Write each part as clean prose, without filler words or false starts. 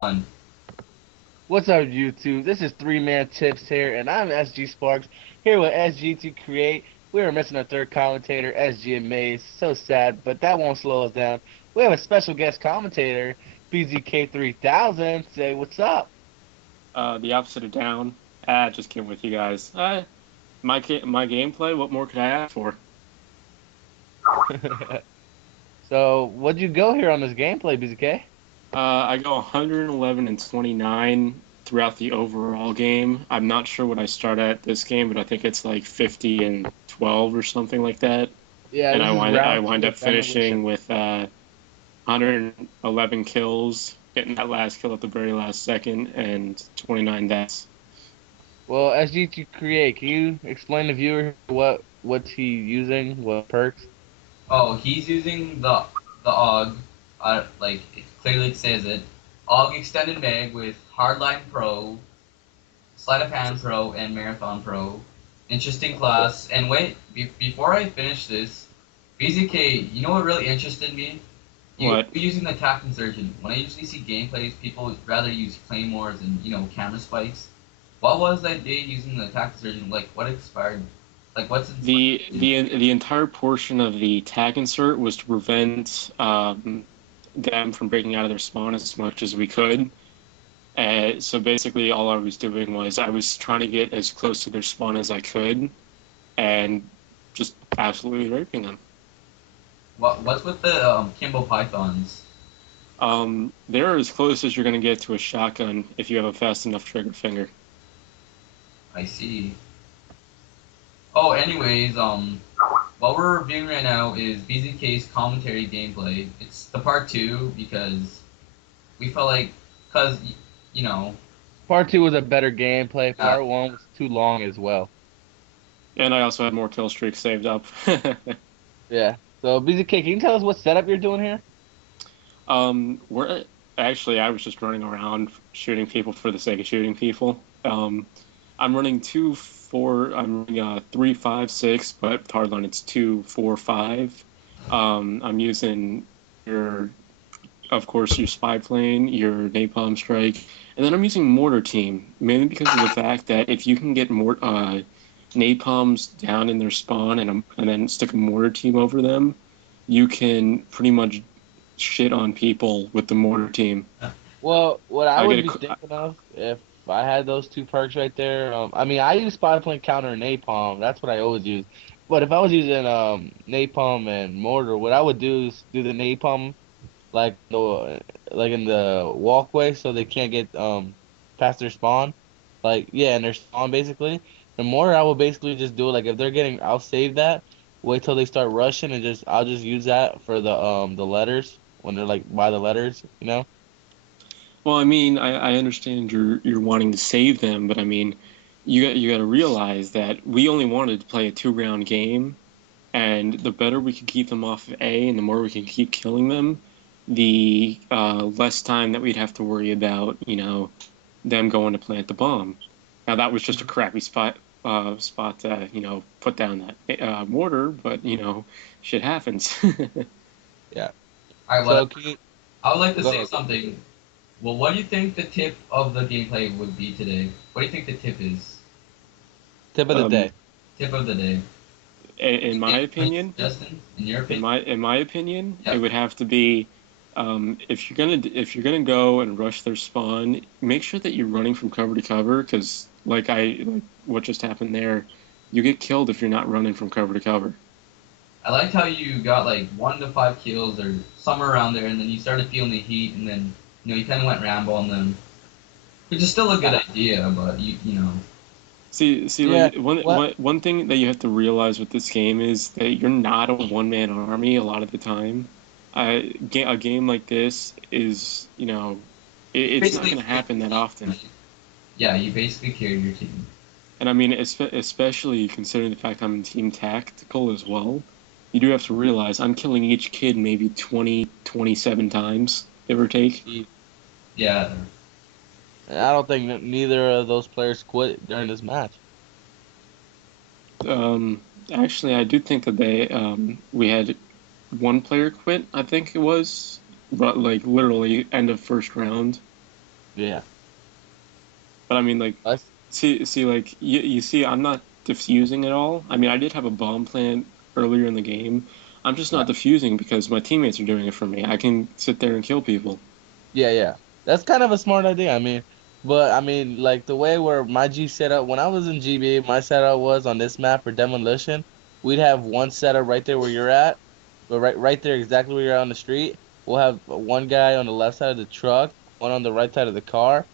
On. What's up, YouTube? This is Three Man Tips here, and I'm SG Sparks here with SG to create. We are missing our third commentator, SG and Maze. So sad, but that won't slow us down. We have a special guest commentator, BZK3000. Say what's up. The opposite of down. Just kidding with you guys. My gameplay. What more could I ask for? So, what'd you go here on this gameplay, BZK? I go 111 and 29 throughout the overall game. I'm not sure what I start at this game, but I think it's like 50 and 12 or something like that. Yeah, And this I is wind I round wind two up of demolition. finishing with 111 kills, getting that last kill at the very last second, and 29 deaths. Well, SG to create, can you explain to viewer what's he using, what perks? Oh, he's using the AUG. Like it clearly says it. AUG Extended Mag with Hardline Pro, Sleight of Hand Pro, and Marathon Pro. Interesting class. And wait, before I finish this, BZK, you know what really interested me? You What? using the Attack Insurgent. When I usually see gameplays, people would rather use claymores and camera spikes. What was that day using the Attack Insurgent? Like what expired? Like what's inspired you? The entire portion of the tag insert was to prevent them from breaking out of their spawn as much as we could. So basically, all I was doing was I was trying to get as close to their spawn as I could, and just absolutely raping them. What's with the Kimbo Pythons? They're as close as you're going to get to a shotgun if you have a fast enough trigger finger. I see. Oh, anyways, what we're reviewing right now is BZK's commentary gameplay. It's the part two because we felt like, cause you know, Part two was a better gameplay. uh, Part one was too long as well. And I also had more kill streaks saved up. Yeah. So BZK, can you tell us what setup you're doing here? We're actually I was just running around shooting people for the sake of shooting people. I'm running 2-4. I'm running 3-5-6, but with hardline it's 2-4-5. I'm using your, of course, your spy plane, your napalm strike, and then I'm using mortar team mainly because of the fact that if you can get more napalms down in their spawn and then stick a mortar team over them, you can pretty much shit on people with the mortar team. Well, what I I would get be a thinking of if I had those two perks right there, I mean, I use spy plane counter and napalm. That's what I always use. But if I was using napalm and mortar, what I would do is do the napalm like in the walkway so they can't get past their spawn. Like yeah, in their spawn basically. The mortar I would basically just do it like if they're getting I'll save that, wait till they start rushing and just I'll just use that for the letters when they're like by the letters, you know? well, I mean, I understand you're wanting to save them, but I mean, you got to realize that we only wanted to play a 2 round game, and the better we could keep them off of A, and the more we can keep killing them, the less time that we'd have to worry about, them going to plant the bomb. Now that was just a crappy spot to put down that mortar, but shit happens. Yeah. all right. So can you I would like to go say ahead. something. Well, what do you think the tip of the gameplay would be today? What do you think the tip is? Tip of the um, day. Tip of the day. in my Any opinion, suggestions? In your in opinion? my opinion, it Yep. would have to be if you're gonna go and rush their spawn, make sure that you're running from cover to cover because like what just happened there, you get killed if you're not running from cover to cover. I liked how you got like 1 to 5 kills or somewhere around there, and then you started feeling the heat, and then you kind of went Rambo on them, which is still a good idea, but See, Yeah. like What one thing that you have to realize with this game is that you're not a one-man army a lot of the time. A game like this is, it's not basically going to carried happen that your often. team. Yeah, you basically carried your team. And I mean, especially considering the fact I'm in team tactical as well, you do have to realize I'm killing each kid maybe 20, 27 times, give or take. Yeah, I don't think neither of those players quit during this match. Actually, I do think that we had one player quit, I think it was, but like literally end of first round. Yeah. But I mean, like, Us. see, like you see, I'm not diffusing at all. I mean, I did have a bomb plant earlier in the game. I'm just Yeah. not diffusing because my teammates are doing it for me. I can sit there and kill people. Yeah, yeah. That's kind of a smart idea. I mean, but I mean, like the way where my G setup when I was in GB, my setup was on this map for demolition. We'd have one setup right there where you're at, but right there exactly where you're at on the street. We'll have one guy on the left side of the truck, one on the right side of the car,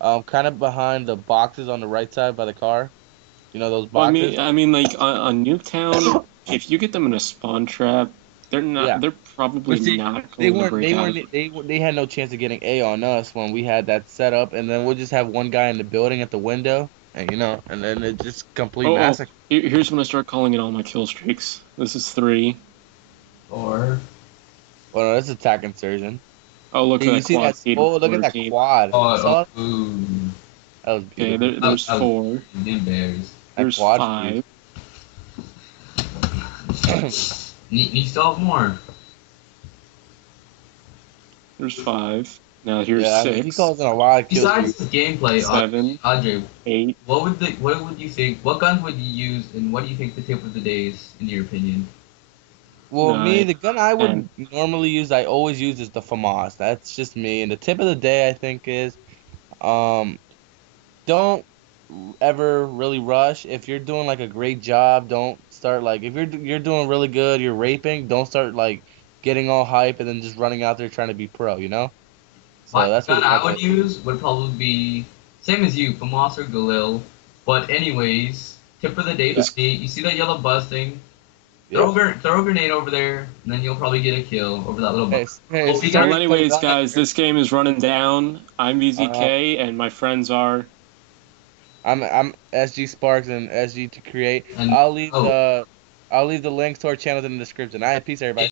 kind of behind the boxes on the right side by the car. You know those Well, boxes? I mean, like on Nuketown, if you get them in a spawn trap, Yeah. they're probably But see, not going to break out of it. they had no chance of getting A on us when we had that set up, and then we'll just have one guy in the building at the window, and and then it just complete Oh, massacre. here's when I start calling in all my kill streaks. This is 3. Or Well, no, that's attack insurgent. Oh, look Hey, at you that see quad that? feed Oh, look at reporter that team. quad. You oh, saw it? ooh, That was Okay, beautiful. there's that was 4. them bears. That There's quad feed. 5. You still have more. There's 5. Now here's Yeah, he 6, calls in a lot of kill Besides streaks. the gameplay, 7, Audrey, 8. what would you think? What guns would you use, and what do you think the tip of the day is, in your opinion? Well, me, 9, the gun I 10. would normally use, I always use is the FAMAS. That's just me. And the tip of the day, I think, is um, don't ever really rush. If you're doing like a great job, don't start like if you're doing really good, you're raping, don't start like getting all hype and then just running out there trying to be pro, you know? So My that's gun what I that's would what. use would probably be same as you, FAMAS or Galil. But anyways, tip of the day Yeah. to me, you see that yellow buzz thing? Yeah. Throw a grenade over there, and then you'll probably get a kill over that little buzz. Hey, Oh, if you got Well, sorry to cut you anyways, off guys, there. this game is running down. I'm Uh, VZK, and my friends are. I'm SG Sparks and SG to create. and oh, I'll leave the links to our channels in the description. All right, peace everybody.